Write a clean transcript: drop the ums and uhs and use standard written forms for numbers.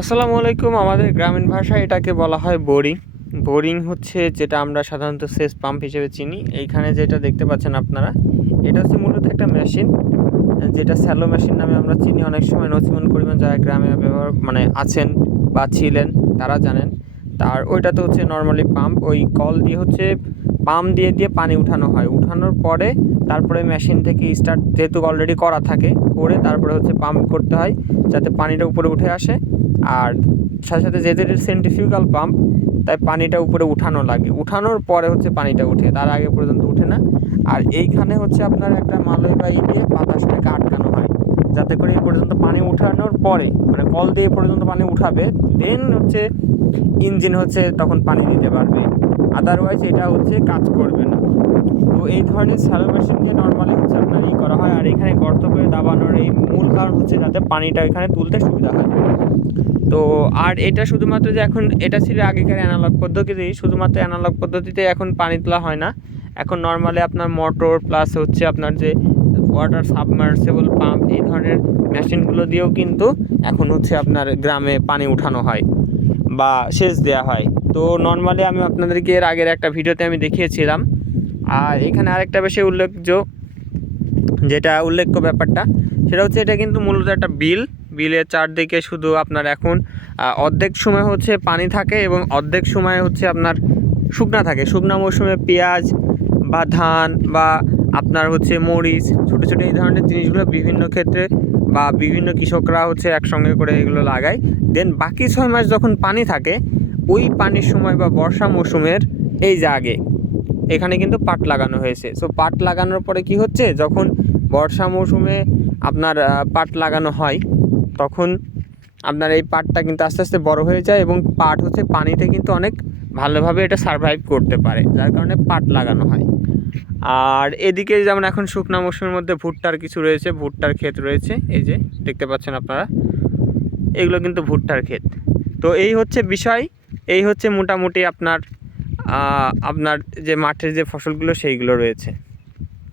আসসালামু আলাইকুম। আমাদের গ্রামীণ ভাষায় এটাকে বলা হয় বোরিং। বোরিং হচ্ছে যেটা আমরা সাধারণত সেচ পাম্প হিসেবে চিনি। এইখানে যেটা দেখতে পাচ্ছেন আপনারা, এটা হচ্ছে মূলত একটা মেশিন, যেটা স্যালো মেশিন নামে আমরা চিনি। অনেক সময় নছিমন করিবেন যারা গ্রামে ব্যবহার আছেন বা ছিলেন তারা জানেন। তার ওইটাতে হচ্ছে নর্মালি পাম্প, ওই কল দিয়ে হচ্ছে পাম্প দিয়ে দিয়ে পানি উঠানো হয়। উঠানোর পরে তারপরে মেশিন থেকে স্টার্ট, যেহেতু অলরেডি করা থাকে, করে তারপরে হচ্ছে পাম্প করতে হয় যাতে পানিটা উপরে উঠে আসে। আর সাথে সাথে যেহেতু এটা সেন্ট্রিফিউগাল পাম্প, তাই পানিটা উপরে উঠানো লাগে। উঠানোর পরে হচ্ছে পানিটা উঠে, তার আগে পর্যন্ত উঠে না। আর এইখানে হচ্ছে আপনার একটা মালয় বা দিয়ে বাতাসটাকে আটকানো হয়, যাতে করে এই পর্যন্ত পানি উঠানোর পরে, কল দিয়ে পর্যন্ত পানি উঠাবে, দেন হচ্ছে ইঞ্জিন হচ্ছে তখন পানি দিতে পারবে। আদারওয়াইজ এটা হচ্ছে কাজ করবে না। তো এই ধরনের স্যালো মেশিন দিয়ে নর্মালি হচ্ছে আপনার করা হয়। আর এখানে গর্ত করে দাবানোর এই মূল কারণ হচ্ছে যাতে পানিটা এখানে তুলতে সুবিধা হয়। তো আর এটা শুধুমাত্র যে এখন এটা ছিল আগেকার অ্যানালগ পদ্ধতি, শুধুমাত্র অ্যানালগ পদ্ধতিতে এখন পানি তোলা হয় না। এখন নর্মালি আপনার মোটর প্লাস হচ্ছে আপনার যে ওয়াটার সাবমার্সিবল পাম্প, এই ধরনের মেশিনগুলো দিয়েও কিন্তু এখন হচ্ছে আপনার গ্রামে পানি উঠানো হয় বা সেচ দেওয়া হয়। তো নর্মালি আমি আপনাদেরকে এর আগের একটা ভিডিওতে আমি দেখিয়েছিলাম। আর এখানে আরেকটা বেশি উল্লেখ্য ব্যাপারটা, সেটা হচ্ছে এটা কিন্তু মূলত একটা বিলের চারদিকে শুধু আপনার এখন অর্ধেক সময় হচ্ছে পানি থাকে এবং অর্ধেক সময় হচ্ছে আপনার শুকনা থাকে। শুকনা মৌসুমে পেঁয়াজ বা ধান বা আপনার হচ্ছে মরিচ, ছোটো ছোটো এই ধরনের জিনিসগুলো বিভিন্ন ক্ষেত্রে বা বিভিন্ন কৃষকরা হচ্ছে একসঙ্গে করে এগুলো লাগায়। দেন বাকি 6 মাস যখন পানি থাকে, ওই পানির সময় বা বর্ষা মৌসুমের এই যে আগে এখানে কিন্তু পাট লাগানো হয়েছে। সো পাট লাগানোর পরে কি হচ্ছে, যখন বর্ষা মৌসুমে আপনার পাট লাগানো হয়, তখন আপনার এই পাটটা কিন্তু আস্তে আস্তে বড় হয়ে যায় এবং পাট হচ্ছে পানিতে কিন্তু অনেক ভালোভাবে এটা সারভাইভ করতে পারে, যার কারণে পাট লাগানো হয়। আর এদিকে যেমন এখন শুকনা মৌসুমের মধ্যে ভুট্টার কিছু রয়েছে, ভুট্টার ক্ষেত রয়েছে, এই যে দেখতে পাচ্ছেন আপনারা, এগুলো কিন্তু ভুট্টার ক্ষেত। তো এই হচ্ছে বিষয়, এই হচ্ছে মোটামুটি আপনার যে মাঠের যে ফসলগুলো সেইগুলো রয়েছে।